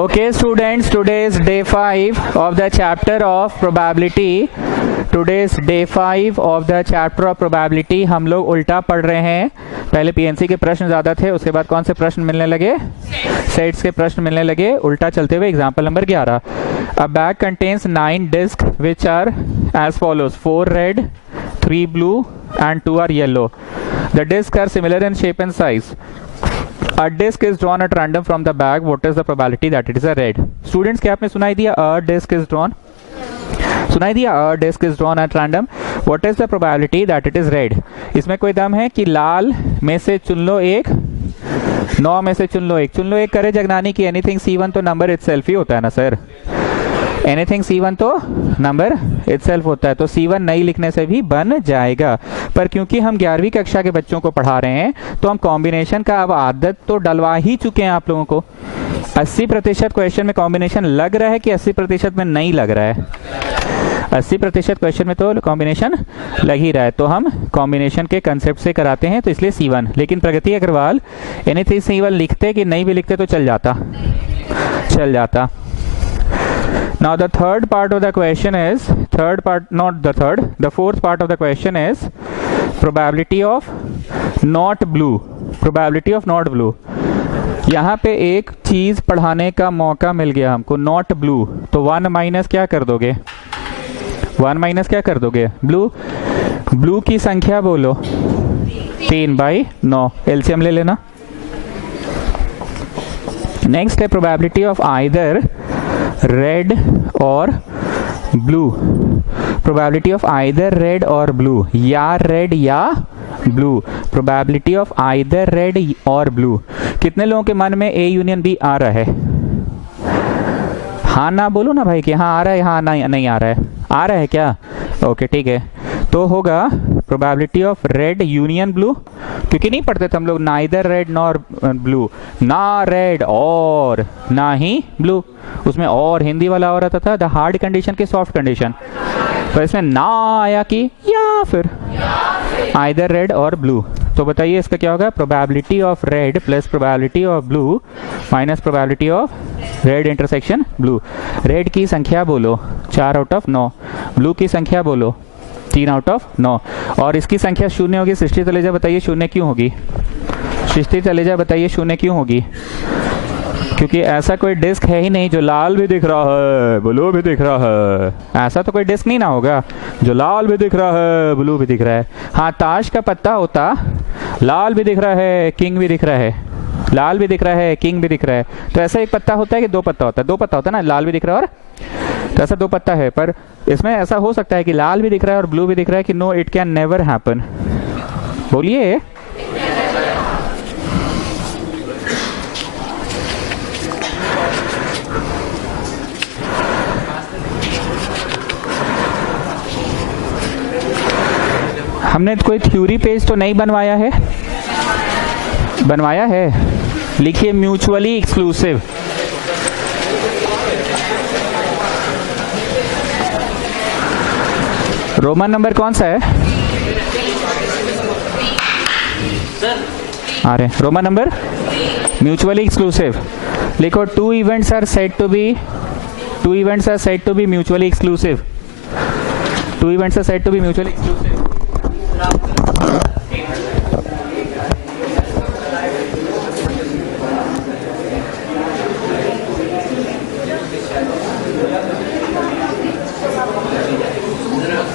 Okay students, today is day 5 of the chapter of probability. Today's day 5 of the chapter of probability. हम लोग उल्टा पढ़ रहे हैं. पहले पीएनसी के प्रश्न ज़्यादा थे, उसके बाद कौन से प्रश्न मिलने लगे? सेट्स के प्रश्न मिलने लगे. उल्टा चलते हुए example number 11. A bag contains 9 discs which are as follows: 4 red, 3 blue and 2 are yellow. The discs are similar in shape and size. A disc is drawn at random from the bag. What is the probability that it is a red? Students, क्या आपने सुनाई दिया? A disc is drawn. सुनाई दिया? A disc is drawn at random. What is the probability that it is red? इसमें कोई दम है कि लाल में से चुन लो एक, 9 में से चुन लो एक करे जगनानी की. एनीथिंग C1 तो नंबर इटसेल्फ ही होता है ना सर. एनीथिंग C1 तो नंबर इटसेल्फ होता है, तो C1 नहीं लिखने से भी बन जाएगा. पर क्योंकि हम 11वीं कक्षा के बच्चों को पढ़ा रहे हैं तो हम कॉम्बिनेशन का अब आदत तो डलवा ही चुके हैं आप लोगों को. 80% क्वेश्चन में कॉम्बिनेशन लग रहा है कि 80% में नहीं लग रहा है? 80% क्वेश्चन में तो कॉम्बिनेशन लग ही रहा है, तो हम कॉम्बिनेशन के कंसेप्ट से कराते हैं, तो इसलिए C1. लेकिन प्रगति अग्रवाल एनीथिंग C1 लिखते कि नहीं भी लिखते तो चल जाता. Now the third part of the question is, the fourth part of the question is probability of not blue. Probability of not blue. यहाँ पे एक चीज पढ़ाने का मौका मिल गया हमको, not blue, तो 1 माइनस क्या कर दोगे? ब्लू की संख्या बोलो. 3/9. एलसीएम ले लेना. नेक्स्ट है प्रोबेबिलिटी ऑफ आइदर रेड और blue. Probability of either red और ब्लू, या रेड या blue. Probability of either red और ब्लू. कितने लोगों के मन में ए यूनियन बी आ रहा है? हाँ ना बोलो ना भाई कि हाँ आ रहा है, हाँ नहीं आ रहा है. आ रहा है क्या? ओके ठीक है, तो होगा probability of red union blue. क्योंकि नहीं पढ़ते थे हम लोग नाइदर रेड नॉर ब्लू, ना रेड और ना ही ब्लू. उसमें और हिंदी वाला और आता था द हार्ड कंडीशन की सॉफ्ट कंडीशन, तो इसमें ना आया कि या फिर आइदर रेड और ब्लू. तो बताइए इसका क्या होगा? Probability of red plus probability of blue minus probability of red intersection blue. Red की संख्या बोलो 4 आउट ऑफ 9, ब्लू की संख्या बोलो 3 आउट ऑफ 9, और इसकी संख्या शून्य होगी. सृष्टि तलेजा बताइए शून्य क्यों होगी? सृष्टि तलेजा बताइए शून्य क्यों होगी? क्योंकि ऐसा कोई डिस्क है ही नहीं जो लाल भी दिख रहा है ब्लू भी दिख रहा है. ऐसा तो कोई डिस्क नहीं ना होगा जो लाल भी दिख रहा है ब्लू भी दिख रहा है. हाँ, ताश का पत्ता होता लाल भी दिख रहा है किंग भी दिख रहा है, लाल भी दिख रहा है किंग भी दिख रहा है. तो ऐसा एक पत्ता होता है कि 2 पत्ता होता है? 2 पत्ता होता है ना, लाल भी दिख रहा है और तो ऐसा 2 पत्ता है. पर इसमें ऐसा हो सकता है कि लाल भी दिख रहा है और ब्लू भी दिख रहा है कि no, it can never happen. बोलिए. हमने कोई थ्योरी पेज तो नहीं बनवाया है? बनवाया है. लिखिए म्यूचुअली एक्सक्लूसिव. रोमन नंबर कौन सा है? अरे रोमन नंबर म्यूचुअली एक्सक्लूसिव. लिखो two events are said to be mutually exclusive. 2 events are said to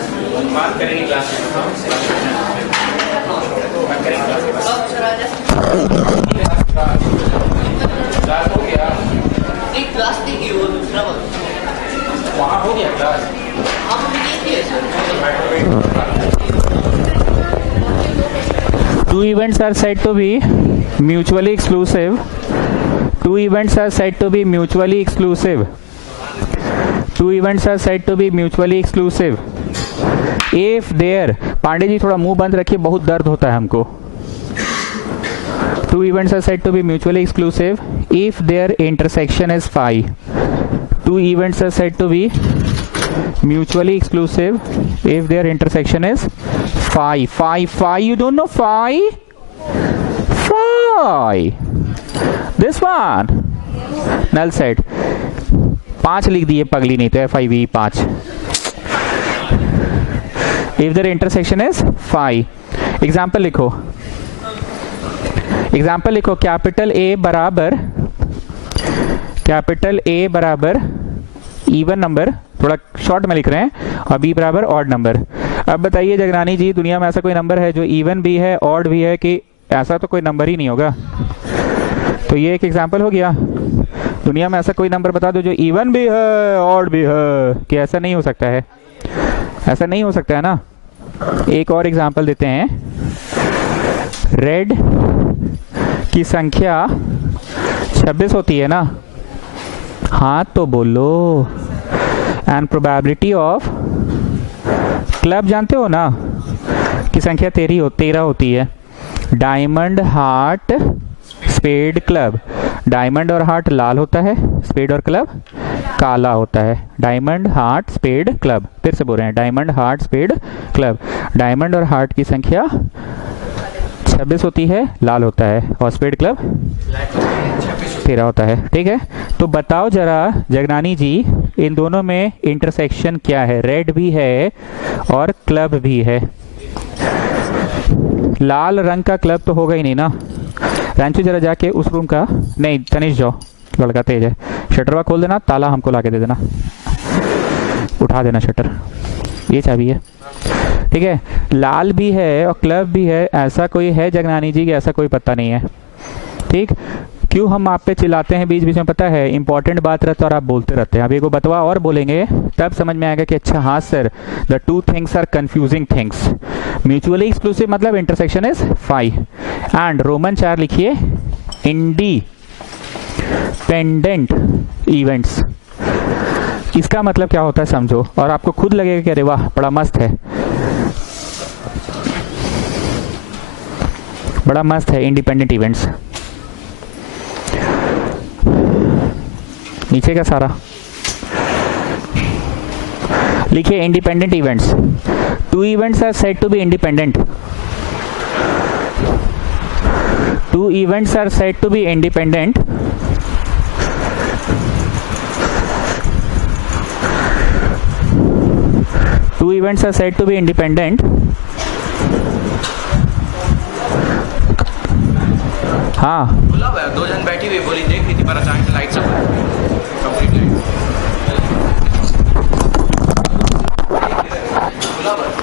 be mutually exclusive. Two events are said to be mutually exclusive. Two events are said to be mutually exclusive. Two events are said to be mutually exclusive. If there, Pandey ji थोड़ा मुंह बंद रखिए, बहुत दर्द होता है हमको. Two events are said to be mutually exclusive if their intersection is phi. Two events are said to be mutually exclusive if their intersection is phi. Phi, you don't know phi? Phi. This one. Null set 5 लिख दिए पगली, नहीं तो FIV 5। If there intersection is 5। Example लिखो, example लिखो। Capital A बराबर even number, थोड़ा short में लिख रहे हैं, और B बराबर ऑड नंबर। अब बताइए जगनानी जी, दुनिया में ऐसा कोई नंबर है जो इवन भी है ऑड भी है, कि ऐसा तो कोई नंबर ही नहीं होगा। तो ये एक एग्जाम्पल हो गया। दुनिया में ऐसा कोई नंबर बता दो जो इवन भी है ऑड भी है, कि ऐसा नहीं हो सकता है, ऐसा नहीं हो सकता है ना। एक और एग्जाम्पल देते हैं। रेड की संख्या 26 होती है ना, हाँ तो बोलो। एंड प्रोबेबिलिटी ऑफ क्लब जानते हो ना, की संख्या 13 होती है। Diamond heart spade club, diamond और हार्ट लाल होता है, स्पेड और क्लब काला होता है। डायमंड हार्ट स्पेड क्लब, फिर से बोल रहे हैं, diamond heart spade club. Diamond और हार्ट की संख्या 26 होती है, लाल होता है, और स्पेड क्लब 13 होता है। ठीक है, तो बताओ जरा जगनानी जी, इन दोनों में इंटरसेक्शन क्या है? रेड भी है और क्लब भी है। लाल रंग का क्लब तो होगा ही नहीं ना। रांचू जरा जाके उस रूम का, नहीं तनिष जाओ, लड़का तेज है, शटरवा खोल देना, ताला हमको लाके दे देना, उठा देना शटर, ये चाबी है। ठीक है, लाल भी है और क्लब भी है, ऐसा कोई है जगनानी जी कि ऐसा कोई पता नहीं है। ठीक, क्यों हम आप पे चिल्लाते हैं बीच बीच में पता है? इंपॉर्टेंट बात रहता है और आप बोलते रहते हैं। अब एक बतवा और बोलेंगे तब समझ में आएगा कि अच्छा हाँ sir, the two things are confusing things. Mutually exclusive मतलब इंटरसेक्शन इज 5 एंड रोमन 4 लिखिए इंडिपेंडेंट इवेंट्स। इसका मतलब क्या होता है समझो, और आपको खुद लगेगा कि अरे वाह बड़ा मस्त है, बड़ा मस्त है इंडिपेंडेंट इवेंट्स। नीचे का सारा लिखिए independent events. 2 events are said to be independent. 2 events are said to be independent Two events are said to be independent. हाँ बोला हुआ है, 2 जन बैठी हुई बोली देख रही थी पर अचानक लाइट सब कंप्लीट लाइट बोला हुआ है।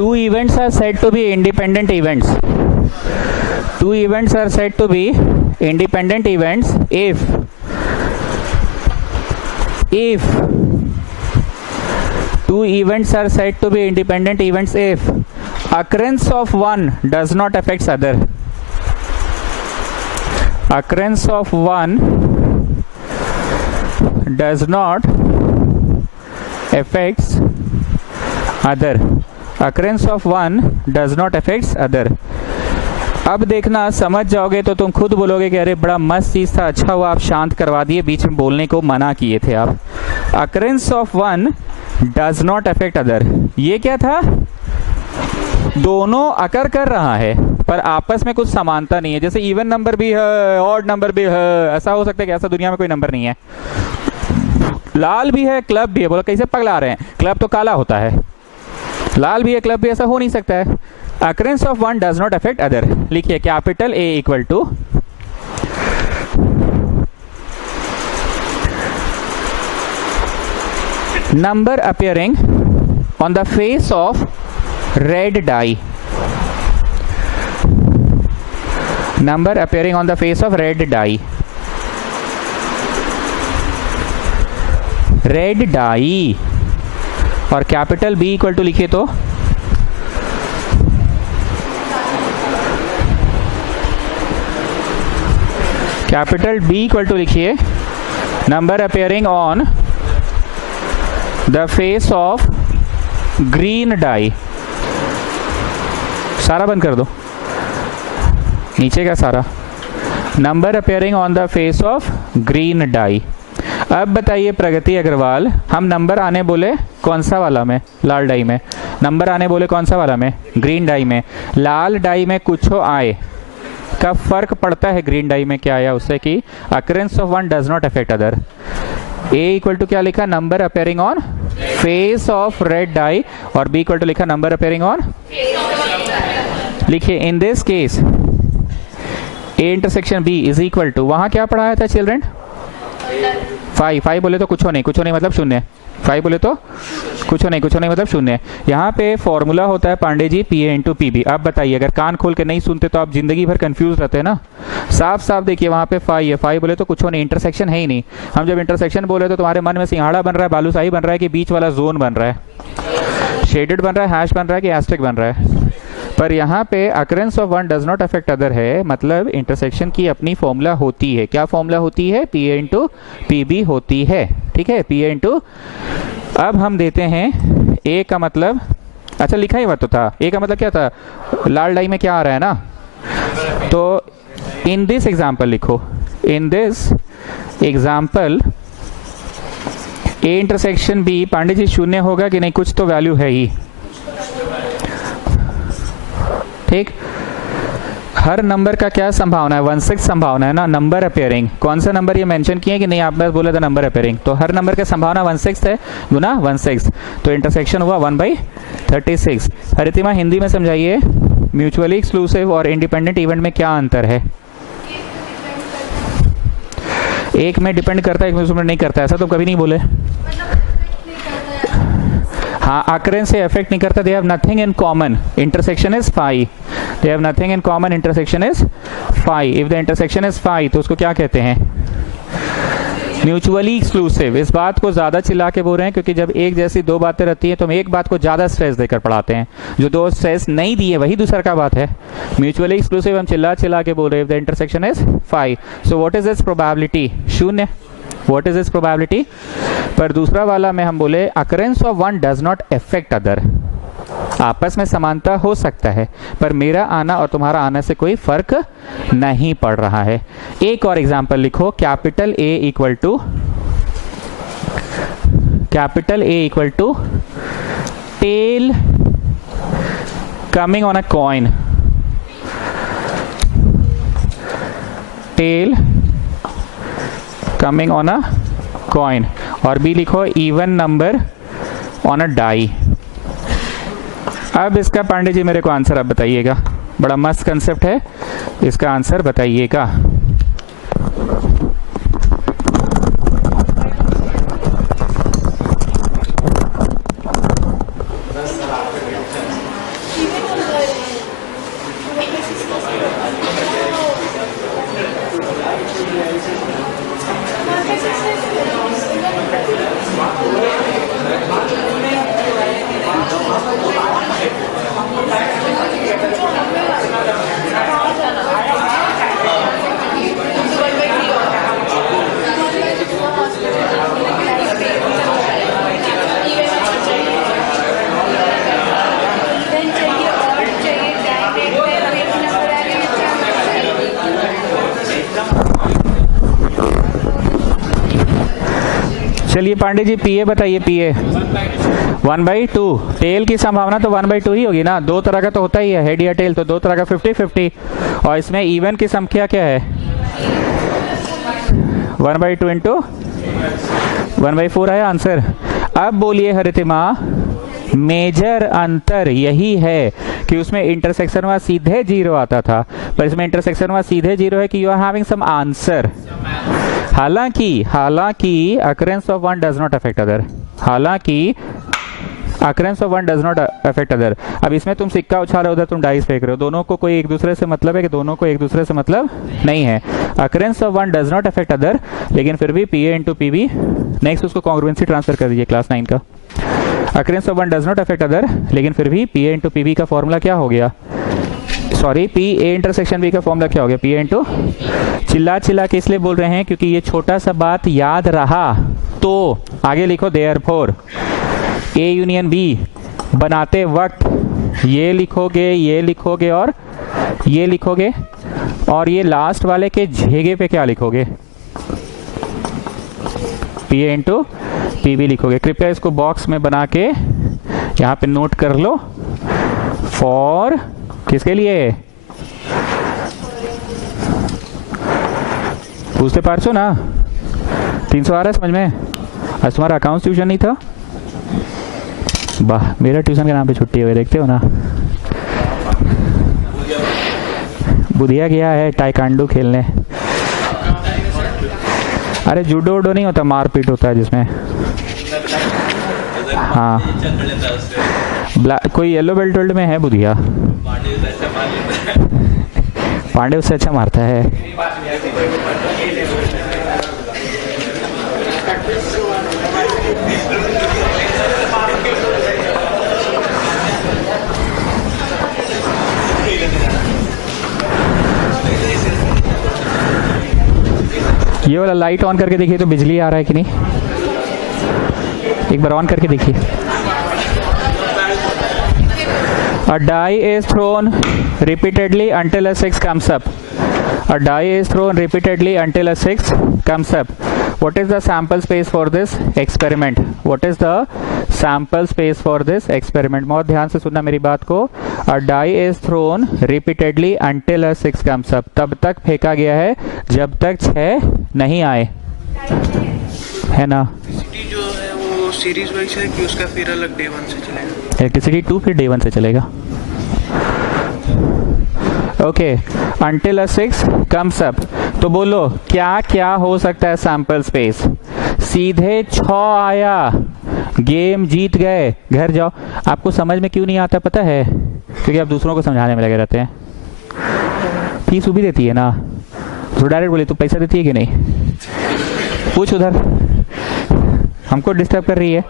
Two events are said to be independent events. 2 events are said to be independent events if 2 events are said to be independent events if occurrence of one does not affect other. Occurrence of one does not affects other. Occurrence of one does not affects other. अब देखना समझ जाओगे तो तुम खुद बोलोगे कि अरे बड़ा मस्त चीज था, अच्छा हुआ आप शांत करवा दिए, बीच में बोलने को मना किए थे आप। Occurrence of one does not affect other, ये क्या था? दोनों अकर कर रहा है पर आपस में कुछ समानता नहीं है। जैसे इवन नंबर भी है, ऑड नंबर भी है, ऐसा हो सकता है कि ऐसा दुनिया में कोई नंबर नहीं है। लाल भी है, क्लब भी है। बोलो कैसे पगला रहे हैं, क्लब तो काला होता है, लाल भी है, क्लब भी, ऐसा हो नहीं सकता है। Occurrence of one does not affect other. लिखिए capital A equal to number appearing on the face of red dye. Number appearing on the face of red dye. Red dye और कैपिटल B इक्वल टू लिखिए तो capital B equal to लिखिए number appearing on the face of green die. सारा बंद कर दो, नीचे का सारा। Number appearing on the face of green die. अब बताइए प्रगति अग्रवाल, हम नंबर आने बोले कौन सा वाला में, लाल डाई में। नंबर आने बोले कौन सा वाला में, ग्रीन डाई में। लाल डाई में कुछ आए का फर्क पड़ता है ग्रीन डाई में क्या आया उससे कि occurrence of one does not affect other. A equal to क्या लिखा, number appearing on face of red die, और बी इक्वल टू लिखा नंबर अपेयरिंग ऑन। लिखिए in this case A intersection B is equal to, वहां क्या पढ़ाया था children, 5। 5 बोले तो कुछ नहीं, कुछ नहीं मतलब शून्य। 5 बोले तो कुछ नहीं, कुछ नहीं मतलब शून्य। यहाँ पे फॉर्मूला होता है Pandey ji P A into P B. अब बताइए अगर कान खोल के नहीं सुनते तो आप जिंदगी भर कंफ्यूज रहते हैं ना। साफ साफ देखिए वहाँ पे 5 है, 5 बोले तो कुछ नहीं, इंटरसेक्शन है ही नहीं। हम जब इंटरसेक्शन बोले तो तुम्हारे मन में सिंहाड़ा बन रहा है, बालूशाही बन रहा है कि बीच वाला जोन बन रहा है, शेडेड बन रहा है, हैश बन रहा है कि एस्टेरिक बन रहा है। पर यहाँ पे occurrence of one does not affect other है, मतलब इंटरसेक्शन की अपनी फॉर्मूला होती है। क्या फॉर्मूला होती है, P A into P B होती है। ठीक है, पी ए इंटू। अब हम देते हैं ए का मतलब, अच्छा लिखा ही बात तो था, ए का मतलब क्या था, लाल डाई में क्या आ रहा है ना, तो इन दिस एग्जाम्पल लिखो, in this example A intersection B, Pandey ji शून्य होगा कि नहीं, कुछ तो वैल्यू है ही। ठीक, हर नंबर का क्या संभावना है, 1/6 संभावना है ना। नंबर अपेयरिंग, कौन सा नंबर ये मेंशन किए कि नहीं, आप बस बोले था नंबर अपेयरिंग, तो हर नंबर का संभावना 1/6 है गुना 1/6, तो इंटरसेक्शन हुआ 1/36। हरितिमा हिंदी में समझाइए, म्यूचुअली एक्सक्लूसिव और इंडिपेंडेंट इवेंट में क्या अंतर है। एक में डिपेंड करता है, एक में उसमें नहीं करता, ऐसा तो कभी नहीं बोले। हाँ, अकरेंस से अफेक्ट नहीं करता। They have nothing in common, intersection is 5। They have nothing in common, intersection is 5। If the intersection is 5 तो उसको क्या कहते हैं, म्यूचुअली एक्सक्लूसिव। इस बात को ज्यादा चिल्ला के बोल रहे हैं क्योंकि जब एक जैसी दो बातें रहती हैं तो हम एक बात को ज्यादा स्ट्रेस देकर पढ़ाते हैं, जो दो स्ट्रेस नहीं दिए वही दूसरा का बात है। म्यूचुअली एक्सक्लूसिव हम चिल्ला चिल्ला के बोल रहे हैं, the intersection is 5, so what is its probability, शून्य। What is its probability. पर दूसरा वाला में हम बोले occurrence of one does not affect other, आपस में समानता हो सकता है पर मेरा आना और तुम्हारा आना से कोई फर्क नहीं पड़ रहा है। एक और एग्जांपल लिखो, capital A equal to tail coming on a coin, tail coming on a coin, और बी लिखो even number on a die. अब इसका पांडे जी मेरे को आंसर आप बताइएगा, बड़ा मस्त कंसेप्ट है, इसका आंसर बताइएगा। चलिए पांडे जी पीए बताइए। पीए 1/2। टेल की संभावना तो 1/2 ही होगी ना, दो तरह का तो होता ही है, हेड या टेल, तो दो तरह का 50-50। और इसमें इवन की संख्या क्या है? 1/2 इंटू 1/4 है आंसर। अब बोलिए हरितिमा, मेजर अंतर यही है कि उसमें इंटरसेक्शन वहां सीधे 0 आता था, पर इसमें इंटरसेक्शन वहां सीधे 0 है कि you are having some answer. हालांकि occurrence of one does not affect other, हालांकि occurrence of one does not affect other. अब इसमें तुम सिक्का उछाल रहे हो, उधर तुम डाइस फेंक रहे हो, दोनों को कोई एक दूसरे से मतलब है कि दोनों को एक दूसरे से मतलब नहीं है। Occurrence of one does not affect other, लेकिन फिर भी पीए इंटू पीबी। नेक्स्ट उसको कॉन्ग्रुएंसी ट्रांसफर कर दीजिए क्लास 9 का। Occurrence of one does not affect other, लेकिन फिर भी पीए इंटू पीबी का फॉर्मूला क्या हो गया? Sorry, P A intersection B का फॉर्मूला क्या हो गया? P A into. चिल्ला के इसलिए बोल रहे हैं क्योंकि ये छोटा सा बात याद रहा तो आगे लिखो देयरफॉर ए यूनियन बी बनाते वक्त ये लिखोगे और ये लिखोगे, और ये लास्ट वाले के झेगे पे क्या लिखोगे? P A into P B लिखोगे। कृपया इसको बॉक्स में बना के यहाँ पे नोट कर लो। फॉर किसके लिए? पूछते पारछो ना, 300 आ रहा है समझ में? आज तुम्हारा अकाउंट्स ट्यूशन नहीं था? वाह, मेरा ट्यूशन के नाम पे छुट्टी हुई, देखते हो ना। बुधिया गया है टाइकांडो खेलने। अरे जूडो वूडो नहीं होता, मारपीट होता है जिसमें। हाँ, कोई येलो बेल्ट वेल्ट में है बुधिया? पांडे उससे अच्छा मारता है। ये वाला लाइट ऑन करके देखिए तो बिजली आ रहा है कि नहीं, एक बार ऑन करके देखिए। A die is thrown repeatedly until a 6 comes up. A die is thrown repeatedly until a 6 comes up. What is the sample space for this experiment? What is the sample space for this experiment? बहुत ध्यान से सुनना मेरी बात को। A die is thrown repeatedly until a 6 comes up. तब तक फेंका गया है जब तक 6 नहीं आए, है ना? जो है वो सीरीज वाइज है कि उसका फिर अलग डे 1 से चलेगा? इलेक्ट्रिसिटी 2 फिर डे 1 से चलेगा। Okay, until a 6 comes up. तो बोलो क्या क्या हो सकता है सैंपल स्पेस? सीधे 6 आया, गेम जीत गए, घर जाओ। आपको समझ में क्यों नहीं आता पता है? क्योंकि आप दूसरों को समझाने में लगे रहते हैं। फीस भी देती है ना, तो डायरेक्ट बोले तू पैसा देती है कि नहीं? पूछ उधर, हमको डिस्टर्ब कर रही है।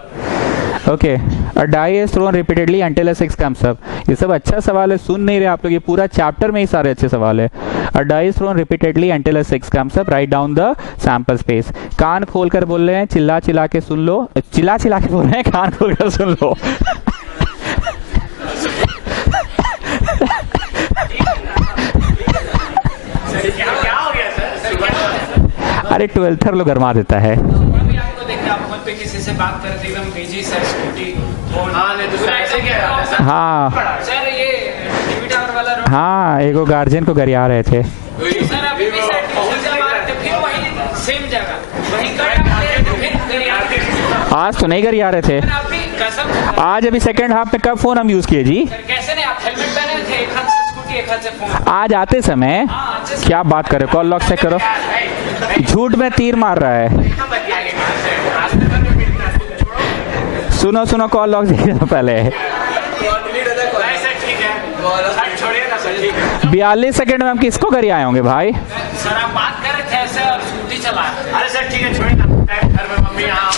Okay, a die is thrown repeatedly until a 6 comes up. ये सब अच्छा सवाल है, सुन नहीं रहे आप लोग, ये पूरा चैप्टर में ही सारे अच्छे सवाल है। A die is thrown repeatedly until a 6 comes up, write down the sample space. कान खोल कर बोल रहे हैं, चिल्ला चिल्ला के सुन लो, चिल्ला चिल्ला के बोल रहे हैं, कान खोल कर सुन लो। अरे 12थर लोग गरमा देता है। किसी से बात करते एकदम बिजी सर, स्कूटी हाँ सर, ये टीवी टावर वाला रोड। हाँ, एगो गार्जियन को गरिया रहे थे सर, अभी भी सर फिर वही सेम जगह वही आज तो नहीं गरिया रहे थे। कसम, आज अभी सेकंड हाफ में कब फोन हम यूज किए जी? कैसे नहीं? आप हेलमेट पहने थे, एक हाथ से स्कूटी एक हाथ से फोन। आज आते समय क्या बात करे, कॉल लॉक चेक करो, झूठ में तीर मार रहा है। सुनो सुनो, कॉल लॉक देखिए पहले। 42 सेकंड में हम किसको गरियाए होंगे भाई? सर आप बात कर रहे थे ऐसे और स्कूटी चला। अरे सर ठीक है, छोड़िए ना, घर में मम्मी यहाँ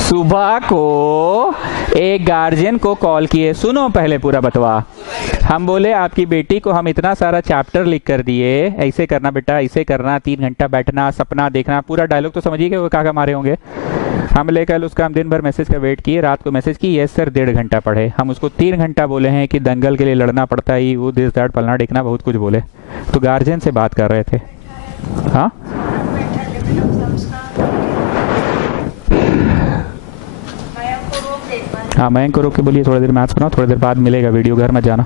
सुबह को एक गार्जियन को कॉल किए। सुनो पहले पूरा बतवा। हम बोले आपकी बेटी को हम इतना सारा चैप्टर लिख कर दिए, ऐसे करना बेटा, ऐसे करना, 3 घंटा बैठना, सपना देखना, पूरा डायलॉग तो समझिए कि वो क्या मारे होंगे। हम ले कल उसका हम दिन भर मैसेज का वेट किए, रात को मैसेज की, यस सर 1.5 घंटा पढ़े। हम उसको 3 घंटा बोले हैं कि दंगल के लिए लड़ना पड़ता है, वो दिस दैट फलना ढिकना, बहुत कुछ बोले। तो गार्जियन से बात कर रहे थे। हाँ हाँ, मयंक को रोक के बोलिए थोड़ी देर मैथ्स बनाओ, थोड़ी देर बाद मिलेगा वीडियो, घर मत जाना।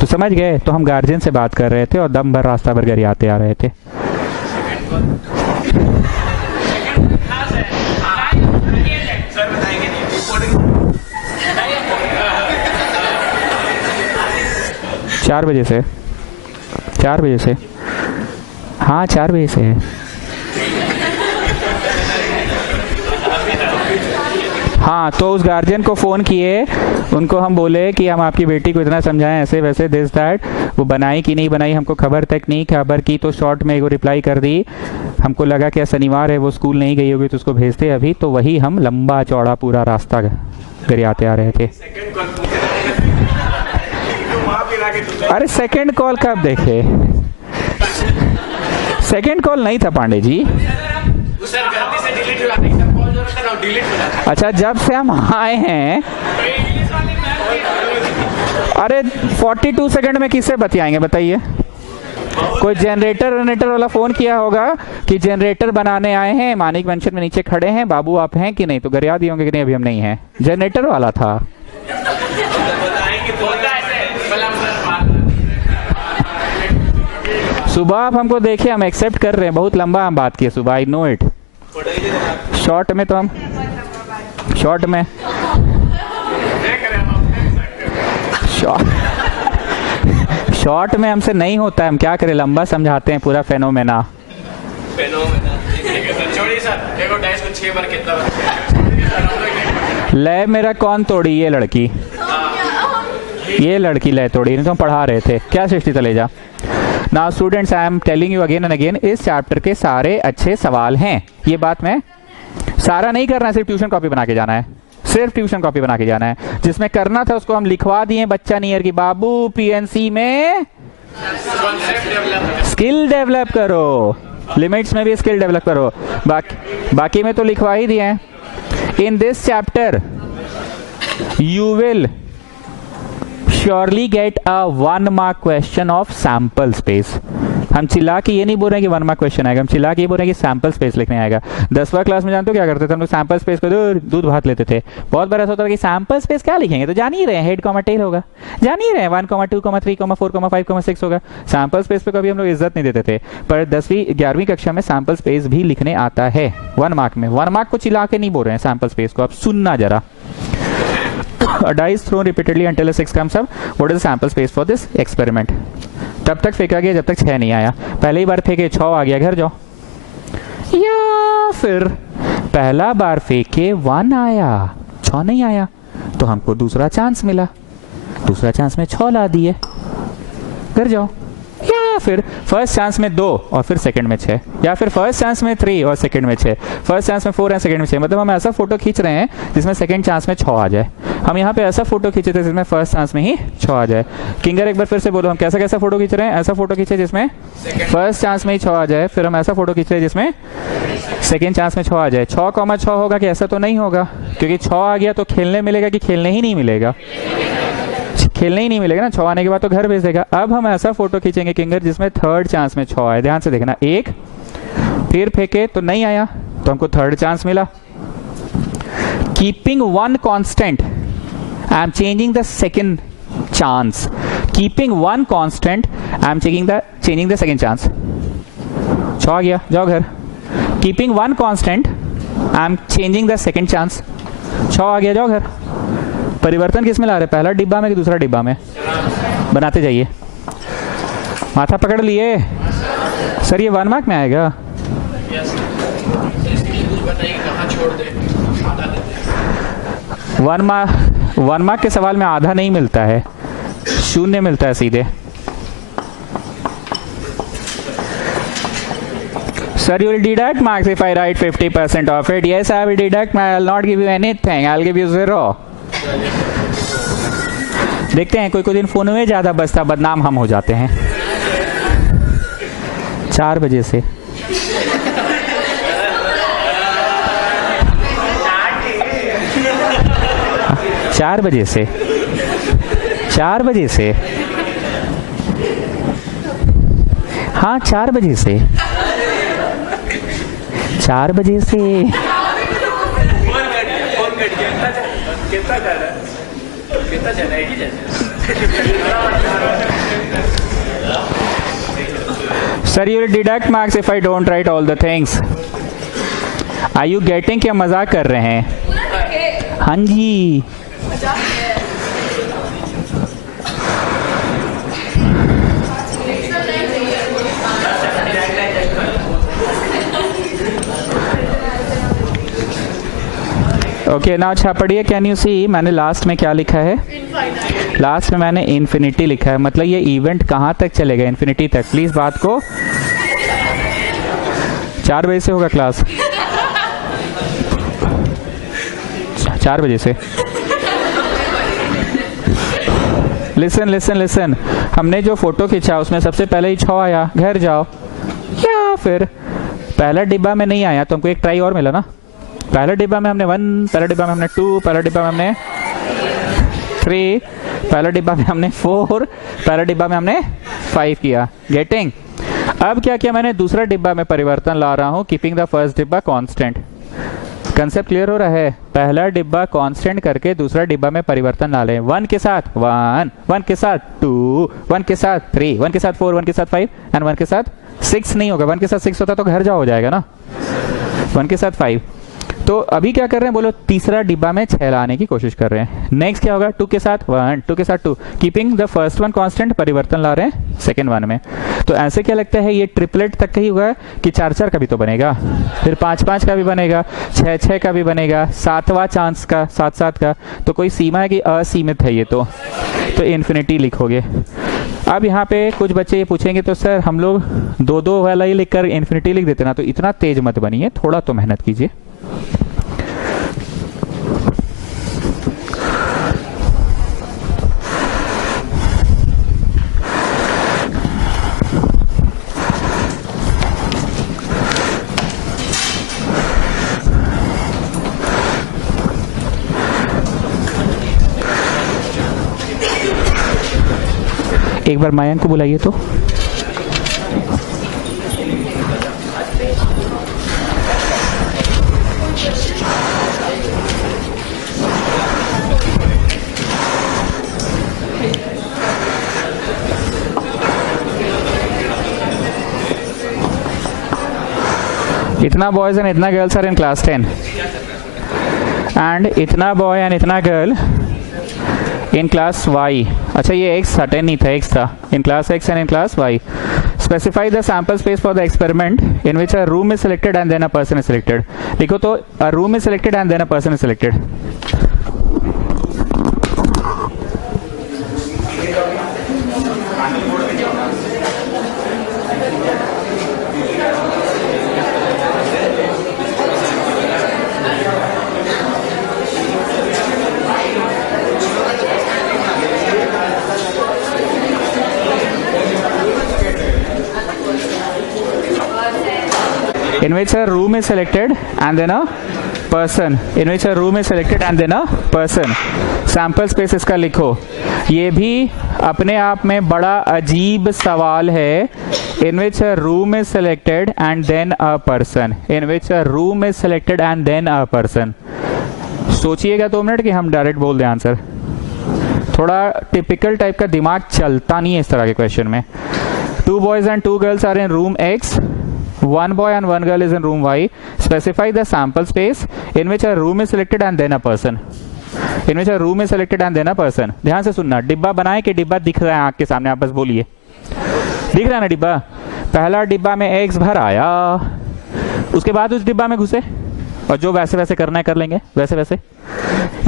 तो समझ गए? तो हम गार्जियन से बात कर रहे थे और दम भर रास्ता भर घर आते आ रहे थे। सर बताएंगे नहीं 4 बजे से, 4 बजे से, हाँ 4 बजे से है। हाँ, तो उस गार्जियन को फ़ोन किए, उनको हम बोले कि हम आपकी बेटी को इतना समझाएं ऐसे वैसे दिस दैट, वो बनाई कि नहीं बनाई हमको खबर तक नहीं, खबर की तो शॉर्ट में एगो रिप्लाई कर दी। हमको लगा कि शनिवार है वो स्कूल नहीं गई होगी तो उसको भेजते अभी, तो वही हम लंबा चौड़ा पूरा रास्ता घर आते आ रहे थे। अरे सेकंड कॉल कब देखे? सेकंड कॉल नहीं था पांडे जी। सर गलती से डिलीट हुआ था, सब कॉल जो था ना डिलीट हो जाता। अच्छा, जब से हम आए हैं, अरे 42 सेकंड में किससे बतियाएंगे बताइए? कोई जनरेटर वाला फोन किया होगा कि जनरेटर बनाने आए हैं, मानिक मेंशन में नीचे खड़े हैं, बाबू आप हैं कि नहीं? तो गरिया दिए होंगे कि नहीं अभी हम नहीं हैं। जनरेटर वाला था। सुबह आप हमको देखिए, हम एक्सेप्ट कर रहे हैं, बहुत लंबा हम बात किए सुबह, आई नो इट। शॉर्ट में तो हम शॉर्ट में शॉर्ट में हमसे नहीं होता है, हम क्या करें, लंबा समझाते हैं पूरा फेनोमेना। लय मेरा कौन तोड़ी? ये लड़की लय तोड़ी, नहीं तो हम पढ़ा रहे थे। क्या Srishti Taleja? Now students, I am telling you again and again, इस चैप्टर के सारे अच्छे सवाल हैं। ये बात मैं सारा नहीं करना है, सिर्फ ट्यूशन कॉपी बना के जाना है, सिर्फ ट्यूशन कॉपी बना के जाना है। जिसमें करना था उसको हम लिखवा दिए बच्चा नियर की, बाबू पीएनसी में स्किल डेवलप करो, लिमिट्स में भी स्किल डेवलप करो, बाकी में तो लिखवा ही दिए हैं। In this chapter you will surely get a 1 mark question of sample space. हम चिल्ला के ये नहीं बोल रहे हैं कि 1 मार्क क्वेश्चन आएगा, हम चिल्ला के ये बोल रहे हैं कि सैंपल स्पेस लिखने आएगा। 10वीं क्लास में जानते हो क्या करते थे हम लोग? सैंपल स्पेस को दूध भात लेते थे। बहुत बार ऐसा होता था कि सैंपल स्पेस क्या लिखेंगे, तो जान ही रहे हैं हेड कॉमा टेल होगा, जान ही रहे हैं 1, 2, 3, 4, 5, 6 होगा। सैंपल स्पेस पे कभी हम लोग इज्जत नहीं देते थे, पर 10वीं 11वीं कक्षा में सैंपल स्पेस भी लिखने आता है 1 मार्क में। 1 मार्क को चिल्ला के नहीं बोल रहे हैं सैंपल स्पेस को, आप सुनना जरा। A die is thrown repeatedly until a 6 comes up. What is the sample space for this experiment? तब तक फेंका गया जब तक 6 नहीं आया। पहली बार फेंके 6 आ गया, घर जाओ। या फिर पहला बार फेंके 1 आया, 6 नहीं आया, तो हमको दूसरा चांस मिला, दूसरा चांस में 6 ला दिए, घर जाओ। या फिर फर्स्ट चांस में 2 और फिर सेकंड में 6, या फिर फर्स्ट चांस में 3 और सेकंड में 6, फर्स्ट चांस में 4 और सेकंड में 6। मतलब हम ऐसा फोटो खींच रहे हैं जिसमें सेकंड चांस में 6 आ जाए। हम यहाँ पे ऐसा फोटो खींचे थे जिसमें फर्स्ट चांस में ही 6 आ जाए। किंगर एक बार फिर से बोलो, हम कैसा कैसा फोटो खींच रहे हैं? ऐसा फोटो खींचे जिसमें फर्स्ट चांस में ही 6 आ जाए, फिर हम ऐसा फोटो खींच रहे हैं जिसमें सेकंड चांस में 6 आ जाए। 6,6 होगा कि ऐसा तो नहीं होगा, क्योंकि 6 आ गया तो खेलने मिलेगा कि खेलने ही नहीं मिलेगा? खेलने ही नहीं मिलेगा ना, 6 आने के बाद तो घर भेज देगा। अब हम ऐसा फोटो खींचेंगे किंगर जिसमें थर्ड चांस में 6 आए, ध्यान से देखना। 1 फिर फेंके तो नहीं आया, तो हमको थर्ड चांस मिला। Keeping 1 constant, I am changing the second chance. Keeping 1 constant, I am changing the second chance. 6 आ गया, जाओ घर। Keeping 1 constant, I am changing the second chance. 6 आ गया, जाओ घर। परिवर्तन किस में ला रहे? पहला डिब्बा में कि दूसरा डिब्बा में? बनाते जाइए। माथा पकड़ लिए सर, ये 1 मार्क में आएगा। 1 मार्क के सवाल में आधा नहीं मिलता है, 0 मिलता है सीधे। Sir, you will deduct marks if I write 50% of it. Yes, I will deduct. I will not give you anything. I will give you 0. देखते हैं, कोई दिन फोन में ज्यादा बजता, बदनाम हम हो जाते हैं। 4 बजे से चार बजे से हाँ 4 बजे से 4 बजे से। Sir you deduct marks if I don't write all the things. Are you getting? क्या मजाक कर रहे हैं? हाँ जी। ओके नाउ अच्छा पढ़िए। कैन यू सी मैंने लास्ट में क्या लिखा है? लास्ट में मैंने इन्फिनिटी लिखा है, मतलब ये इवेंट कहाँ तक चलेगा? इन्फिनिटी तक। प्लीज बात को 4 बजे से होगा क्लास, 4 बजे से। लिसन लिसन लिसन, हमने जो फोटो खींचा उसमें सबसे पहले ही 6 आया, घर जाओ। या फिर पहला डिब्बा में नहीं आया तो हमको एक ट्राई और मिला ना। पहला डिब्बा में हमने 1, पहला डिब्बा में हमने 2, पहला डिब्बा में हमने 3, पहला डिब्बा में हमने 4, पहला डिब्बा में हमने 5 किया। गेटिंग? अब क्या किया मैंने? दूसरा डिब्बा में परिवर्तन ला रहा हूं, कीपिंग द फर्स्ट डिब्बा कांस्टेंट। कंसेप्ट क्लियर हो रहा है? पहला डिब्बा कांस्टेंट करके दूसरा डिब्बा में परिवर्तन ला लें। 1 के साथ 1, 1 के साथ 2, 1 के साथ 3, 1 के साथ 4, 1 के साथ 5 एंड 1 के साथ 6 नहीं होगा। 1 के साथ 6 होता तो घर जाओ हो जाएगा ना। 1 के साथ 5। तो अभी क्या कर रहे हैं बोलो? तीसरा डिब्बा में 6 लाने की कोशिश कर रहे हैं। नेक्स्ट क्या होगा? 2 के साथ 1, 2 के साथ 2, keeping the first one constant, परिवर्तन ला रहे हैं सेकंड वन में। तो ऐसे क्या लगता है ये ट्रिपलेट तक का ही होगा कि 4-4 का भी तो बनेगा, फिर 5-5 का भी बनेगा, 6-6 का भी बनेगा, 7वां चांस का, 7-7 का। तो कोई सीमा है कि असीमित है ये? तो इन्फिनिटी लिखोगे। अब यहाँ पे कुछ बच्चे ये पूछेंगे तो सर हम लोग 2-2 वाला ही लिखकर इन्फिनिटी लिख देते ना। तो इतना तेज मत बनिए, थोड़ा तो मेहनत कीजिए। एक बार मायंक को बुलाइए तो। इतना बॉयज एंड इतना girls are in class 10 and इतना बॉय एंड इतना गर्ल in class y. अच्छा ये x था, 10 नहीं था, x था। in class x and in class y. Specify the sample space for the experiment in which a room is selected and then a person is selected. लिखो तो a room is selected and then a person is selected. In which a room is selected and then a person. In which a room is selected and then a person. Sample space इसका लिखो। ये भी अपने आप में बड़ा अजीब सवाल है। In which a room is selected and then a person. In which a room is selected and then a person. सोचिएगा 2 मिनट कि हम डायरेक्ट बोल दें आंसर। थोड़ा टिपिकल टाइप का दिमाग चलता नहीं है इस तरह के क्वेश्चन में। 2 boys and 2 girls are in room X. 1 boy and 1 girl is in room Y. Specify the sample space in which a room is selected and then a person. In which a room is selected and then a person. ध्यान से सुनना। डिब्बा बनाए कि डिब्बा दिख रहा है आंख के सामने? आप बस बोलिए, दिख रहा है ना डिब्बा? पहला डिब्बा में X भर आया, उसके बाद उस डिब्बा में घुसे और जो वैसे वैसे करना है कर लेंगे, वैसे वैसे।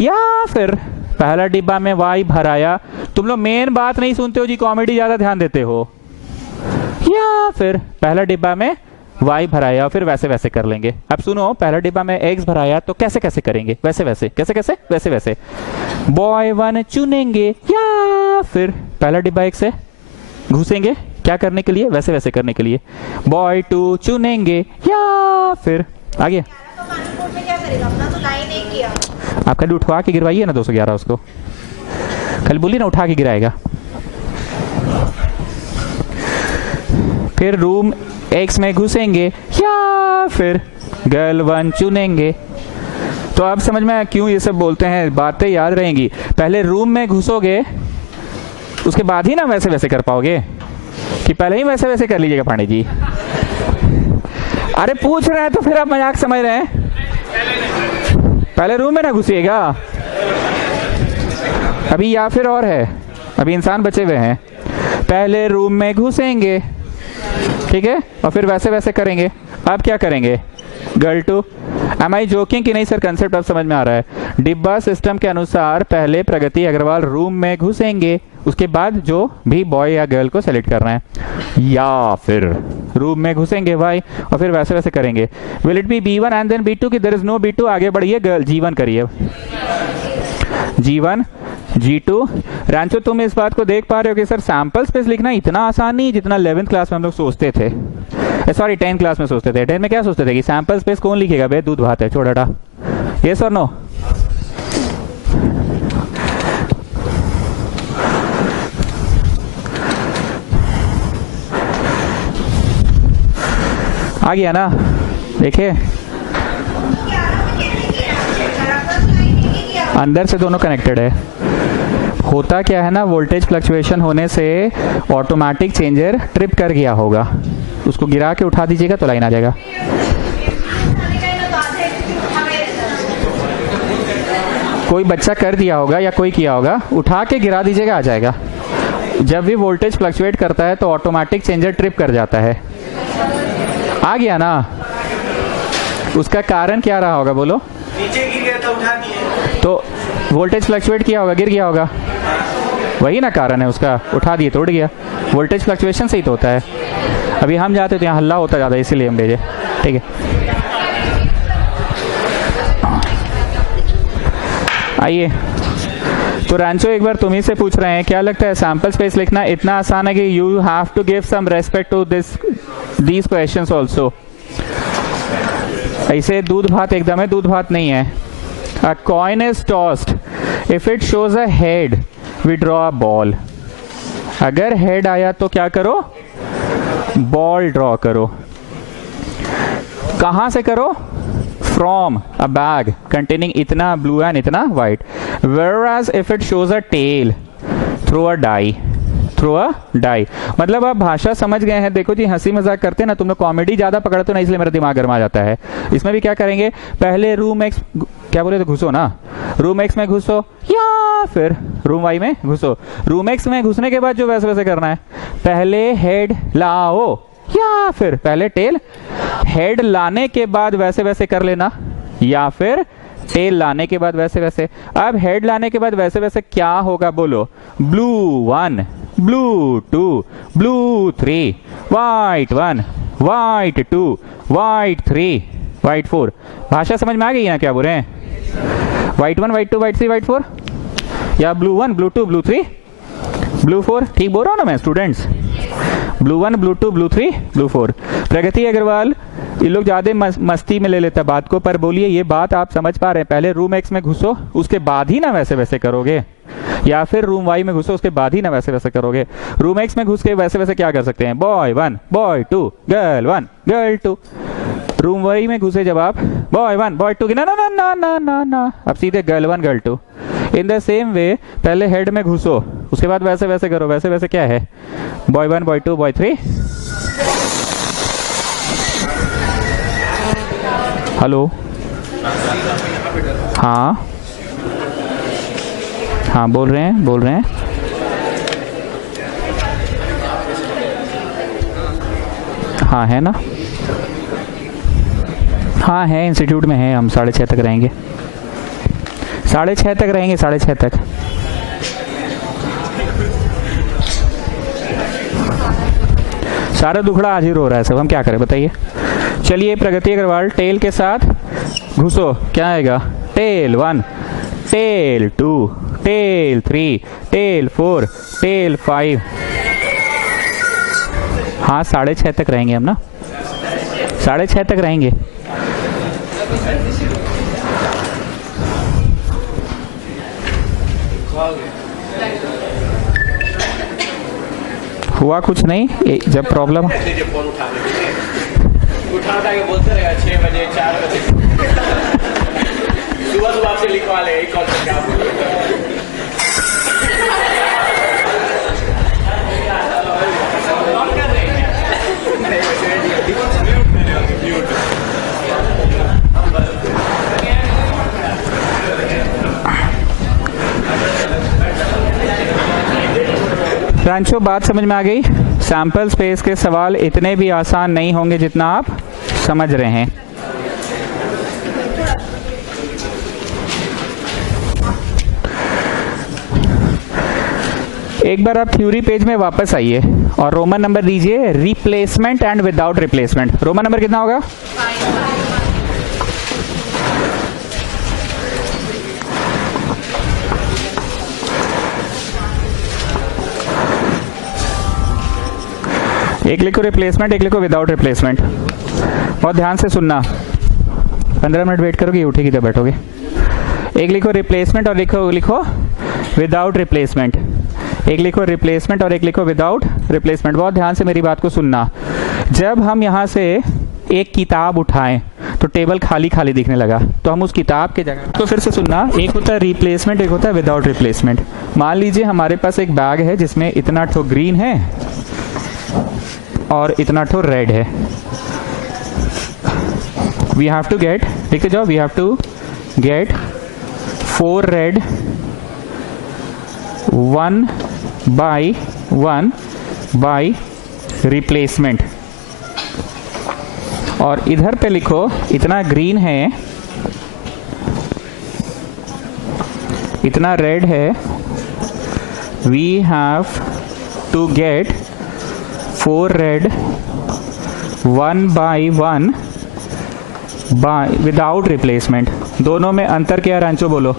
या फिर पहला डिब्बा में Y भर आया। तुम लोग मेन बात नहीं सुनते हो जी, कॉमेडी ज्यादा ध्यान देते हो। या फिर पहला डिब्बा में Y भराया, फिर वैसे वैसे कर लेंगे। अब सुनो, पहला डिब्बा में X भराया तो कैसे कैसे करेंगे? वैसे वैसे। कैसे कैसे? वैसे वैसे। बॉय 1 चुनेंगे या फिर पहला डिब्बा X से घुसेंगे, क्या करने के लिए? वैसे वैसे करने के लिए। बॉय 2 चुनेंगे या फिर आगे। आप खाली उठवा के गिरवाइए ना 211 उसको, खाली बोलिए ना उठा के गिराएगा। फिर रूम X में घुसेंगे या फिर गर्ल 1 चुनेंगे। तो अब समझ में आया क्यों ये सब बोलते हैं, बातें याद रहेंगी। पहले रूम में घुसोगे उसके बाद ही ना वैसे वैसे कर पाओगे, कि पहले ही वैसे वैसे कर लीजिएगा पांडे जी? अरे पूछ रहे हैं तो फिर आप मजाक समझ रहे हैं। पहले रूम में ना घुसिएगा अभी, या फिर और है, अभी इंसान बचे हुए हैं। पहले रूम में घुसेंगे, ठीक है, और फिर वैसे वैसे करेंगे। अब क्या करेंगे? गर्ल 2। एम आई जोकिंग कि नहीं सर? कंसेप्ट अब समझ में आ रहा है। डिब्बा सिस्टम के अनुसार पहले प्रगति अग्रवाल रूम में घुसेंगे, उसके बाद जो भी बॉय या गर्ल को सेलेक्ट करना है, या फिर रूम में घुसेंगे भाई और फिर वैसे वैसे करेंगे। Will it be B1 and then B2 कि देयर इज नो B2? आगे बढ़िए, गर्ल G1 करिए। G1 G2। रांचो तुम इस बात को देख पा रहे हो कि सर सैंपल स्पेस लिखना इतना आसान नहीं जितना 11th क्लास में हम लोग सोचते थे, सॉरी 10th क्लास में सोचते थे। 10 में क्या सोचते थे कि सैंपल स्पेस कौन लिखेगा बे, दूध भात है, छोड़ हटा। यस और नो? आ गया ना? देखिए अंदर से दोनों कनेक्टेड है। होता क्या है ना, वोल्टेज फ्लक्चुएशन होने से ऑटोमेटिक चेंजर ट्रिप कर गया होगा, उसको गिरा के उठा दीजिएगा तो लाइन आ जाएगा। कोई बच्चा कर दिया होगा या कोई किया होगा, उठा के गिरा दीजिएगा, आ जाएगा। जब भी वोल्टेज फ्लक्चुएट करता है तो ऑटोमेटिक चेंजर ट्रिप कर जाता है। आ गया ना? उसका कारण क्या रहा होगा बोलो? नीचे गिर गया तो उठा दिए, तो वोल्टेज फ्लक्चुएट किया होगा, गिर गया होगा, वही ना कारण है उसका, उठा दिए तो उड़ गया। वोल्टेज फ्लक्चुएशन से ही तो होता है। अभी हम जाते तो यहाँ हल्ला होता ज़्यादा, इसीलिए हम भेजे, ठीक है। आइए, तो रांचो एक बार तुम्ही से पूछ रहे हैं, क्या लगता है सैंपल स्पेस लिखना इतना आसान है कि you have to give some respect to these questions also? ऐसे दूध भात एकदम है, दूध भात नहीं है। A coin is tossed, if it shows a head we draw a ball. अगर हेड आया तो क्या करो? बॉल ड्रॉ करो। कहां से करो? फ्रॉम अ बैग कंटेनिंग इतना ब्लू एंड इतना white. Whereas if it shows a tail, throw a die. Throw a die. मतलब आप भाषा समझ गए हैं। देखो जी, हंसी मजाक करते हैं ना, तुम लोग कॉमेडी ज्यादा पकड़ते हो ना, इसलिए मेरा दिमाग गर्मा जाता है। इसमें भी क्या करेंगे, पहले रूम एक्स, क्या बोले तो घुसो ना, रूम एक्स में घुसो या फिर रूम वाई में घुसो। रूम एक्स में घुसने के बाद जो वैसे वैसे करना है, पहले हेड लाओ या फिर पहले टेल। हेड लाने के बाद वैसे वैसे कर लेना, या फिर टेल लाने के बाद वैसे वैसे। अब हेड लाने के बाद वैसे वैसे क्या होगा बोलो? Blue 1, blue 2, blue 3, white 1, white 2, white 3, white 4। भाषा समझ में आ गई ना क्या बोल रहे हैं? वाइट 1, वाइट 2, वाइट 3, वाइट 4, या ब्लू 1, ब्लू 2, ब्लू 3, ब्लू 4। ठीक बोल रहा हूँ ना मैं students? Blue 1, blue 2, blue 3, blue 4। प्रगति अग्रवाल, ये लोग ज्यादा मस्ती में ले लेते हैं बात को, पर बोलिए ये बात आप समझ पा रहे हैं? पहले रूम एक्स में घुसो, उसके बाद ही ना वैसे वैसे करोगे, या फिर रूम वाई में घुसो, उसके बाद ही ना वैसे वैसे करोगे। रूम एक्स में घुस के वैसे वैसे क्या कर सकते हैं? Boy 1, boy 2, girl 1, girl 2। Room Y में घुसे जब आप, बॉय 1, बॉय 2, ना ना ना ना ना ना ना, अब सीधे girl 1, girl 2। In the same way पहले हेड में घुसो, उसके बाद वैसे वैसे करो। वैसे वैसे क्या है? Boy 1, boy 2, boy 3। हेलो, हाँ हाँ, बोल रहे हैं, बोल रहे हैं। हाँ है ना, हाँ है, इंस्टीट्यूट में है। हम 6:30 तक रहेंगे, 6:30 तक रहेंगे, 6:30 तक। सारा दुखड़ा आज ही रो रहा है सब, हम क्या करें बताइए? चलिए, प्रगति अग्रवाल, टेल के साथ घुसो, क्या आएगा? Tail 1, tail 2, tail 3, tail 4, tail 5। हाँ, 6:30 तक रहेंगे हम ना, 6:30 तक रहेंगे। हुआ कुछ नहीं, जब प्रॉब्लम खड़ा था बोलते रहेगा 6 बजे 4 बजे सुबह सुबह आपसे लिखवा ले कॉल करके आप रांचो, बात समझ में आ गई? सैंपल स्पेस के सवाल इतने भी आसान नहीं होंगे जितना आप समझ रहे हैं। एक बार आप थ्योरी पेज में वापस आइए और रोमन नंबर दीजिए replacement and without replacement. Roman number कितना होगा? एक लिखो रिप्लेसमेंट, एक लिखो विदाउट रिप्लेसमेंट। बहुत ध्यान से सुनना, 15 मिनट वेट करोगे, उठेगी तो बैठोगे। एक लिखो रिप्लेसमेंट और लिखो विदाउट रिप्लेसमेंट। एक लिखो रिप्लेसमेंट और एक लिखो विदाउट रिप्लेसमेंट। बहुत ध्यान से मेरी बात को सुनना। जब हम यहाँ से एक किताब उठाएं तो टेबल खाली खाली दिखने लगा, तो हम उस किताब के जगह, तो फिर से सुनना, एक होता है रिप्लेसमेंट, एक होता है विदाउट रिप्लेसमेंट। मान लीजिए हमारे पास एक बैग है जिसमें इतना ठो ग्रीन है और इतना ठो रेड है। वी हैव टू गेट, लिखते जाओ, we have to get 4 red 1 by 1 by replacement. और इधर पे लिखो इतना ग्रीन है, इतना रेड है, we have to get 4 red 1 by 1 by without replacement. दोनों में अंतर क्या है रांचो, बोलो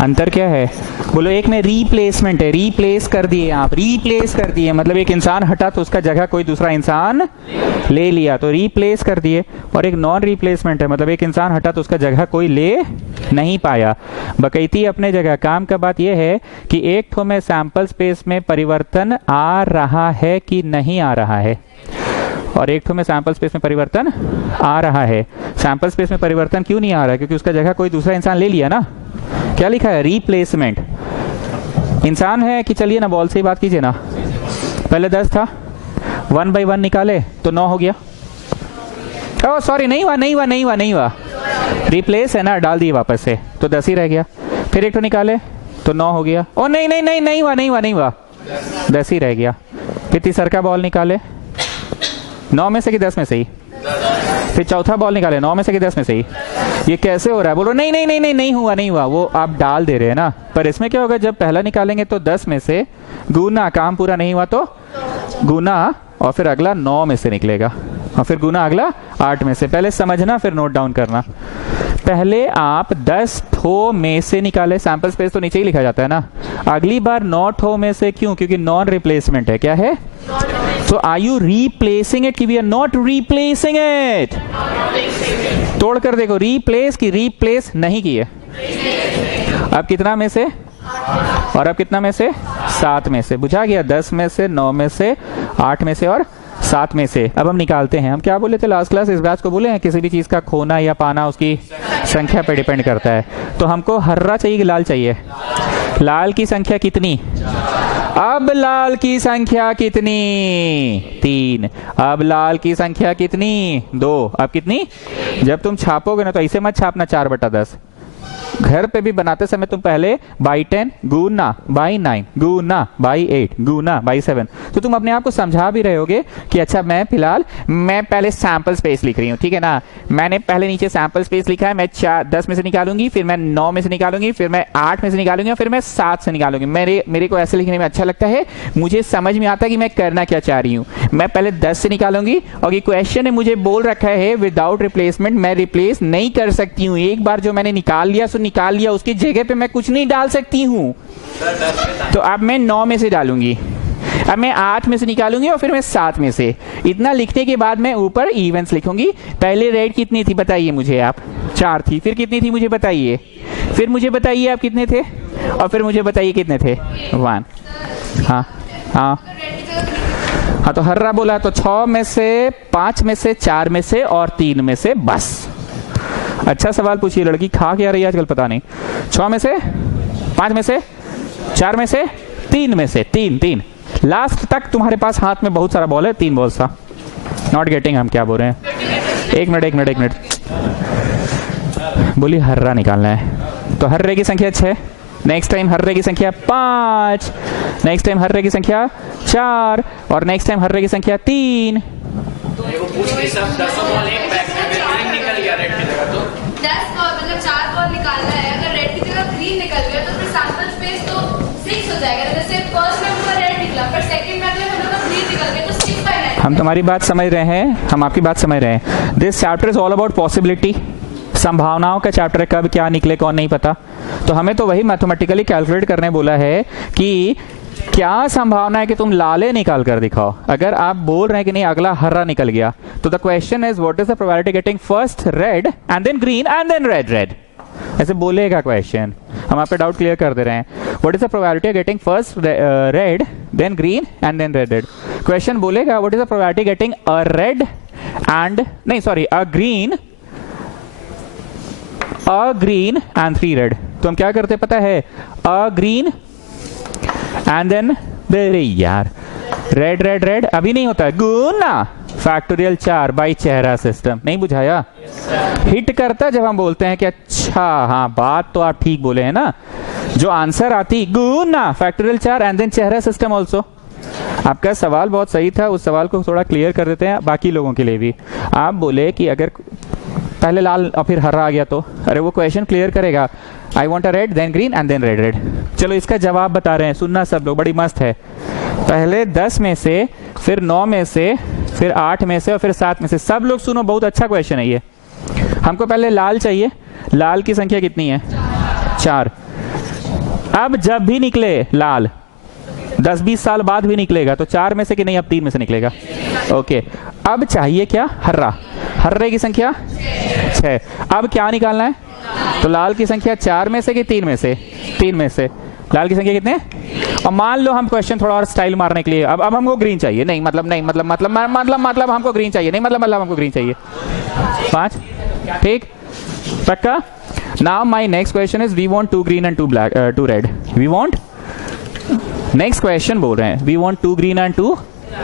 अंतर क्या है? बोलो। एक में रिप्लेसमेंट है, रिप्लेस कर दिए आप, रिप्लेस कर दिए मतलब एक इंसान हटा तो उसका जगह कोई दूसरा इंसान ले लिया, तो रिप्लेस कर दिए। और एक नॉन रिप्लेसमेंट है, मतलब एक इंसान हटा तो उसका जगह कोई ले नहीं पाया, बकैती अपने जगह। काम का बात यह है कि एक ठो में सैंपल स्पेस में परिवर्तन आ रहा है कि नहीं आ रहा है, और एक ठो में सैंपल स्पेस में परिवर्तन आ रहा है। सैंपल स्पेस में परिवर्तन क्यों नहीं आ रहा है? क्योंकि उसका जगह कोई दूसरा इंसान ले लिया ना। क्या लिखा है? रिप्लेसमेंट। इंसान है कि चलिए ना बॉल से ही बात कीजिए ना, पहले 10 था, 1 by 1 निकाले तो 9 हो गया। ओह सॉरी, नहीं हुआ, रिप्लेस है ना, डाल दिए वापस से तो 10 ही रह गया। फिर एक तो निकाले तो 9 हो गया। ओ नहीं हुआ, 10 ही रह गया। फिर तीसरा का बॉल निकाले, 9 में से कि 10 में से ही। फिर चौथा बॉल निकाले, 9 में से कि 10 में से ही। ये कैसे हो रहा है? बोलो नहीं हुआ, वो आप डाल दे रहे हैं ना। पर इसमें क्या होगा, जब पहला निकालेंगे तो 10 में से गुना, काम पूरा नहीं हुआ तो गुना, और फिर अगला 9 में से निकलेगा, और फिर गुना अगला 8 में से। पहले समझना फिर नोट डाउन करना। पहले आप 10 ठो में से निकाले, सैंपल स्पेस तो नीचे ही लिखा जाता है ना। अगली बार 9 ठो में से, क्यों? क्योंकि नॉन रिप्लेसमेंट है। क्या है? तो आर यू रिप्लेसिंग इट कि we are not replacing it? तोड़ कर देखो, रिप्लेस की रिप्लेस नहीं किए। अब कितना में से, और अब कितना में से? 7 में से। बुझा गया? 10 में से, 9 में से, 8 में से और 7 में से। अब हम निकालते हैं। हम क्या बोले थे लास्ट क्लास? इस बैच को बोले हैं किसी भी चीज का खोना या पाना उसकी संख्या पे डिपेंड करता है। तो हमको हर्रा चाहिए कि लाल चाहिए? लाल की संख्या कितनी? अब लाल की संख्या कितनी? 3। अब लाल की संख्या कितनी? 2। अब कितनी? जब तुम छापोगे ना तो ऐसे मत छापना 4/10। घर पे भी बनाते समय तुम पहले by 10 Guna by 9 Guna by 8 Guna by 7, तो तुम अपने आप को समझा भी रहे होगे कि अच्छा मैं फिलहाल मैं पहले सैंपल स्पेस लिख रही हूँ, ठीक है ना। मैंने पहले नीचे सैंपल स्पेस लिखा है, मैं 10 में से निकालूंगी, फिर मैं 9 में से निकालूंगी, फिर मैं 8 में से निकालूंगी और फिर मैं 7 से निकालूंगी। मेरे को ऐसे लिखने में अच्छा लगता है, मुझे समझ में आता है कि मैं करना क्या चाह रही हूँ। मैं पहले 10 से निकालूंगी और ये क्वेश्चन है मुझे बोल रखा है विदाउट रिप्लेसमेंट मैं रिप्लेस नहीं कर सकती हूँ। एक बार जो मैंने निकाल लिया सो निकाल लिया, उसकी जगह पे मैं कुछ नहीं डाल सकती हूँ। तो अब मैं 9 में से डालूंगी, अब मैं 8 में से निकालूंगी और फिर मैं 7 में से। इतना लिखने के बाद मैं ऊपर इवेंट्स लिखूंगी। पहले रेड कितनी थी बताइए मुझे आप? 4 थी। फिर कितनी थी मुझे बताइए? फिर मुझे बताइए आप कितने थे, और फिर मुझे बताइए कितने थे? 1। हाँ हाँ हाँ तो हर्रा बोला तो 6 में से 5 में से 4 में से और 3 में से बस। अच्छा सवाल पूछिए, लड़की खा क्या रही है आजकल पता नहीं। 6 में से 5 में से 4 में से 3 में से 3 लास्ट तक तुम्हारे पास हाथ में बहुत सारा बॉल है, 3 बॉल्स था। नॉट गेटिंग हम क्या बोल रहे हैं। एक मिनट बोली हर्रा निकालना है तो हर्रे की संख्या 6, नेक्स्ट टाइम हर्रे की संख्या 5, नेक्स्ट टाइम हर्रे की संख्या 4 और नेक्स्ट टाइम हर्रे की संख्या 3। देखो पूछ के सब 10 बॉल एक बैग में ग्रीन निकल गया रेड की जगह तो 10 बॉल मतलब 4 बॉल निकालना है। अगर रेड की जगह ग्रीन निकल गया तो फिर सैंपल स्पेस तो 6 हो जाएगा। जैसे फर्स्ट में हमारा रेड निकला पर सेकंड में अगर हम लोग का ग्रीन निकल गया तो 6/9। हम तुम्हारी बात समझ रहे हैं, हम आपकी बात समझ रहे हैं। This chapter is all about possibility. संभावनाओं का चैप्टर है, कब क्या निकले कौन नहीं पता। तो हमें तो वही मैथमेटिकली कैलकुलेट करने बोला है कि क्या संभावना है कि तुम लाले निकाल कर दिखाओ। अगर आप बोल रहे हैं कि नहीं अगला हरा निकल गया तो the question is what is the probability getting first red and then green and then red. ऐसे बोलेगा क्वेश्चन, हम आप पे डाउट क्लियर कर दे रहे हैं। What is the probability getting first red then green and then red. Question बोलेगा what is the probability getting a red and नहीं sorry a green and 3 red. तो हम क्या करते पता है, अ ग्रीन एंड देन यार रेड अभी नहीं होता है, गुना फैक्टोरियल 4 बाई चेहरा सिस्टम। नहीं बुझाया? हिट करता जब हम बोलते हैं कि अच्छा हाँ बात तो आप ठीक बोले हैं ना। जो आंसर आती गुना फैक्टोरियल 4 एंड देन चेहरा सिस्टम ऑल्सो। आपका सवाल बहुत सही था, उस सवाल को थोड़ा क्लियर कर देते हैं बाकी लोगों के लिए भी। आप बोले कि अगर पहले लाल और फिर हरा आ गया तो अरे वो क्वेश्चन क्लियर करेगा, I want a red then green and then red. चलो इसका जवाब बता रहे हैं, सुनना सब लोग, बड़ी मस्त है। पहले 10 में से, फिर 9 में से, फिर 8 में से और फिर 7 में से। सब लोग सुनो, बहुत अच्छा क्वेश्चन है ये। हमको पहले लाल चाहिए, लाल की संख्या कितनी है? 4। अब जब भी निकले लाल 10-20 साल बाद भी निकलेगा तो 4 में से कि नहीं अब 3 में से निकलेगा। ओके अब चाहिए क्या? हर्रा। हर्रे की संख्या 6। अब क्या निकालना है? तो लाल की संख्या 4 में से कि 3 में से? 3 में से। लाल की संख्या कितने? और मान लो हम क्वेश्चन थोड़ा और स्टाइल मारने के लिए अब हमको ग्रीन चाहिए। नहीं मतलब हमको ग्रीन चाहिए। नहीं मतलब हमको ग्रीन चाहिए। 5 ठीक पक्का। Now my next question is we want 2 green and 2 red. We want, next question बोल रहे हैं we want 2 green and 2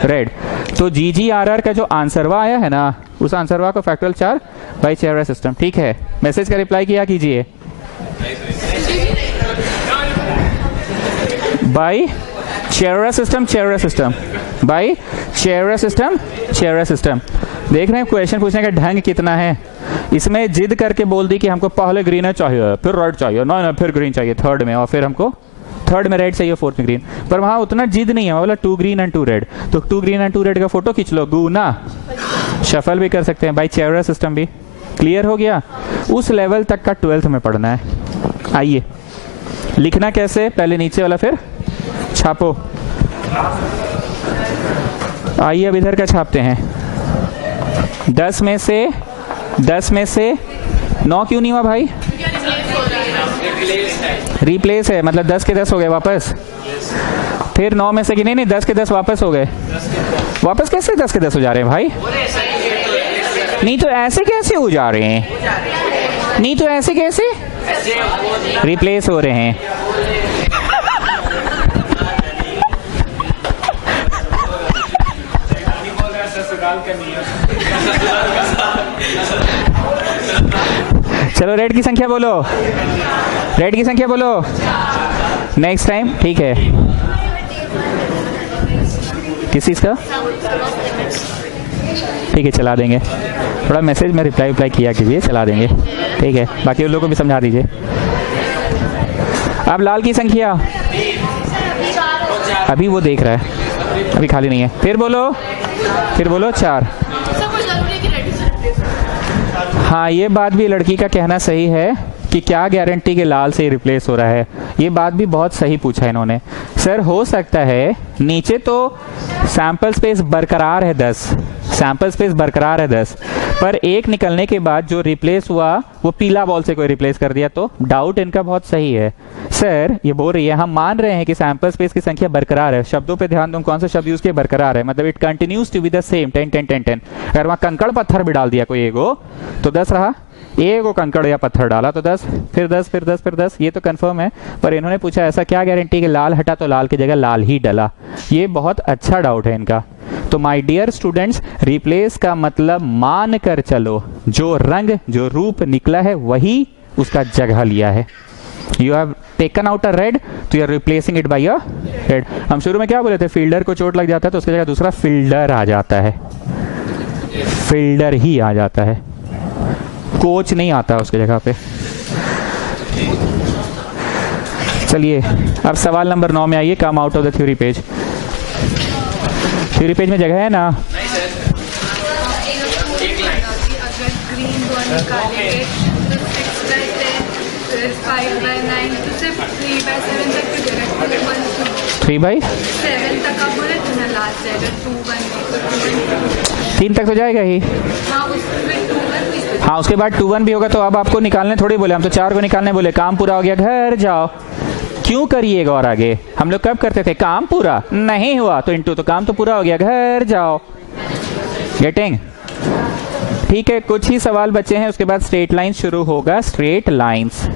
red. तो GGRR का जो आंसरवा आया है ना, उस आंसरवा को फैक्टोरियल 4 बाई चेहरा सिस्टम। ठीक है, मैसेज का रिप्लाई किया कीजिए। बाई चेहरा सिस्टम बाई चेहरा सिस्टम। देख रहे हैं क्वेश्चन पूछने का ढंग कितना है। इसमें जिद करके बोल दी कि हमको पहले ग्रीन चाहिए फिर रेड चाहिए, ना फिर ग्रीन चाहिए थर्ड में, और फिर हमको थर्ड में रेड चाहिए, फोर्थ में ग्रीन। पर वहां उतना जिद नहीं है, बोला 2 ग्रीन एंड 2 रेड। तो 2 ग्रीन एंड 2 रेड का फोटो खींच लो, गुना शफल भी कर सकते हैं, बाई चेहरा सिस्टम भी। क्लियर हो गया? उस लेवल तक का 12th में पढ़ना है। आइए लिखना कैसे, पहले नीचे वाला फिर छापो। आइए अब इधर का छापते हैं। 10 में से 9 क्यों नहीं हुआ भाई? रिप्लेस है, मतलब 10 के 10 हो गए वापस। फिर 9 में से कि नहीं 10 के 10 वापस हो गए। वापस कैसे 10 के 10 हो जा रहे हैं भाई? नहीं तो ऐसे कैसे हो जा रहे हैं? नहीं तो ऐसे कैसे रिप्लेस हो रहे हैं? चलो रेड की संख्या बोलो, रेड की संख्या बोलो नेक्स्ट टाइम। ठीक है, किस चीज का? ठीक है चला देंगे, थोड़ा मैसेज में रिप्लाई किया कीजिए, चला देंगे। ठीक है, बाकी उन लोगों को भी समझा दीजिए। अब लाल की संख्या अभी वो देख रहा है, अभी खाली नहीं है। फिर बोलो 4। हाँ ये बात भी लड़की का कहना सही है कि क्या गारंटी के लाल से रिप्लेस हो रहा है। ये बात भी बहुत सही पूछा इन्होंने। सर हो सकता है नीचे तो सैंपल स्पेस बरकरार है 10, सैंपल स्पेस बरकरार है 10, पर एक निकलने के बाद जो रिप्लेस हुआ वो पीला बॉल से कोई रिप्लेस कर दिया, तो डाउट इनका बहुत सही है। सर ये बोल रही है हम मान रहे हैं कि सैंपल स्पेस की संख्या बरकरार है। शब्दों पे ध्यान दो, कौन सा शब्द यूज किया, बरकरार है, मतलब it continues to be the same 10 10 10 10। अगर वहां कंकड़ पत्थर भी डाल दिया कोई एगो तो 10 रहा, एगो कंकड़ या पत्थर डाला तो 10, फिर 10 फिर 10 फिर 10, ये तो कंफर्म है। पर इन्होंने पूछा ऐसा क्या गारंटी कि लाल हटा तो लाल की जगह लाल ही डला। ये बहुत अच्छा डाउट है इनका। तो माय डियर स्टूडेंट्स, रिप्लेस का मतलब मान कर चलो जो रंग जो रूप निकला है वही उसका जगह लिया है। You have taken out a red तो you are replacing it by a red. हम शुरू में क्या बोले थे, फील्डर को चोट लग जाता है तो उसकी जगह दूसरा फील्डर आ जाता है, फील्डर ही आ जाता है, कोच नहीं आता उसकी जगह पे। चलिए अब सवाल नंबर 9 में आइए। Come out of the theory page. Theory page में जगह है ना? अगर ग्रीन बॉल निकालेंगे तो 6/10 5/9 तो सिर्फ 3/7 तक की जगह 3/7 तक आप बोले थे ना लास्ट जाएगा 2/1 3 तक तो जाएगा ही। हाँ उसमें 2/1 हाँ उसके बाद 2/1 भी होगा। तो अब आपको निकालने थोड़ी बोले, हम तो 4 को निकालने बोले। काम पूरा हो गया, घर जाओ। क्यों करिएगा और आगे? हम लोग कब करते थे काम पूरा नहीं हुआ तो इनटू, तो काम तो पूरा हो गया, घर जाओ। गेटिंग? ठीक है, कुछ ही सवाल बचे हैं, उसके बाद स्ट्रेट लाइन शुरू होगा। Straight lines